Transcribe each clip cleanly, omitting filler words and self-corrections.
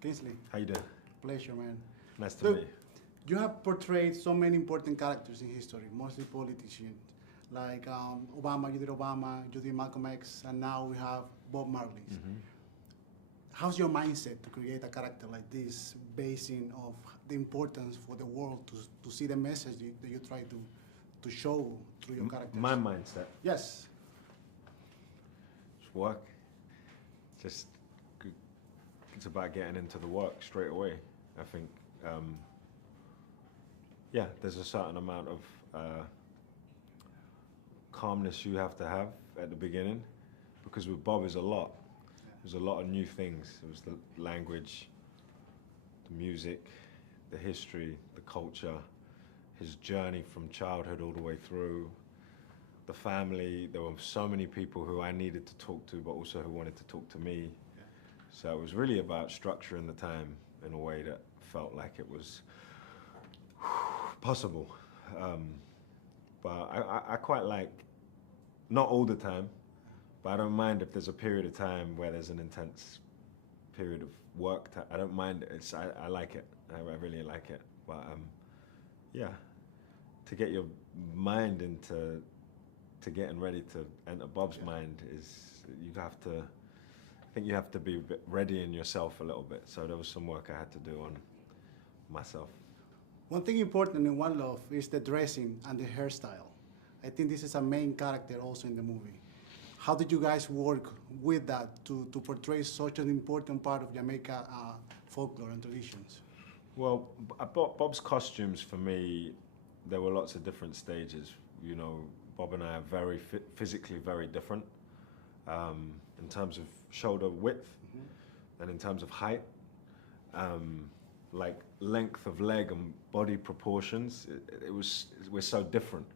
Kingsley, How you doing? pleasure, man. Nice to Look, meet you. you have portrayed so many important characters in history, mostly politicians, like Obama, you did Obama, you did Malcolm X, and now we have Bob Marley. How's your mindset to create a character like this, basing of the importance for the world to see the message that you try to show through your characters? My mindset, Yes. just work. Just it's about getting into the work straight away. I think, yeah, there's a certain amount of calmness you have to have at the beginning, because with Bob is a lot. There's a lot of new things. It was the language, the music, the history, the culture, his journey from childhood all the way through, the family. There were so many people who I needed to talk to, but also who wanted to talk to me. So it was really about structuring the time in a way that felt like it was possible. But I quite like, not all the time, but I don't mind if there's a period of time where there's an intense period of work. I don't mind it. I like it. I really like it. But yeah, to get your mind into getting ready to enter Bob's mind is I think you have to be a bit ready in yourself a little bit. So there was some work I had to do on myself. One thing important in One Love is the dressing and the hairstyle. I think this is a main character also in the movie. How did you guys work with that to portray such an important part of Jamaica folklore and traditions? Well, Bob's costumes for me, there were lots of different stages. You know, Bob and I are very physically very different in terms of shoulder width and in terms of height. Like length of leg and body proportions, we're so different.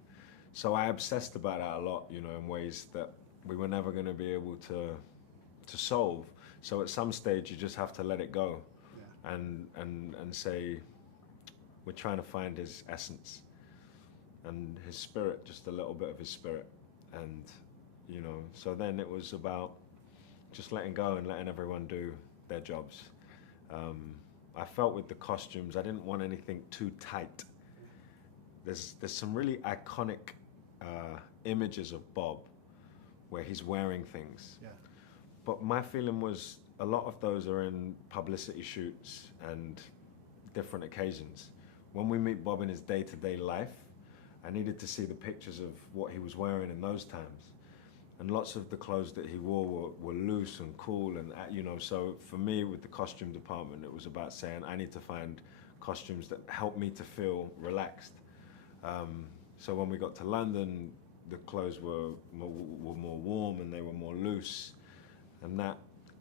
So I obsessed about that a lot, you know, in ways that we were never going to be able to solve. So at some stage you just have to let it go, and say we're trying to find his essence and his spirit, just a little bit of his spirit. And you know, so then it was about just letting go and letting everyone do their jobs. I felt with the costumes, I didn't want anything too tight. There's some really iconic images of Bob where he's wearing things. Yeah. But my feeling was a lot of those are in publicity shoots and different occasions. When we meet Bob in his day-to-day life, I needed to see the pictures of what he was wearing in those times. And lots of the clothes that he wore were loose and cool, and you know, so for me with the costume department, it was about saying I need to find costumes that help me to feel relaxed. So when we got to London, the clothes were more warm and they were more loose, and that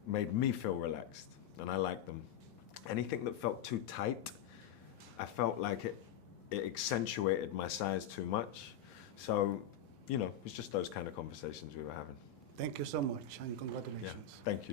made me feel relaxed, and I liked them. Anything that felt too tight, I felt like it accentuated my size too much. So, you know, it was just those kind of conversations we were having. Thank you so much, and congratulations. Yeah, thank you.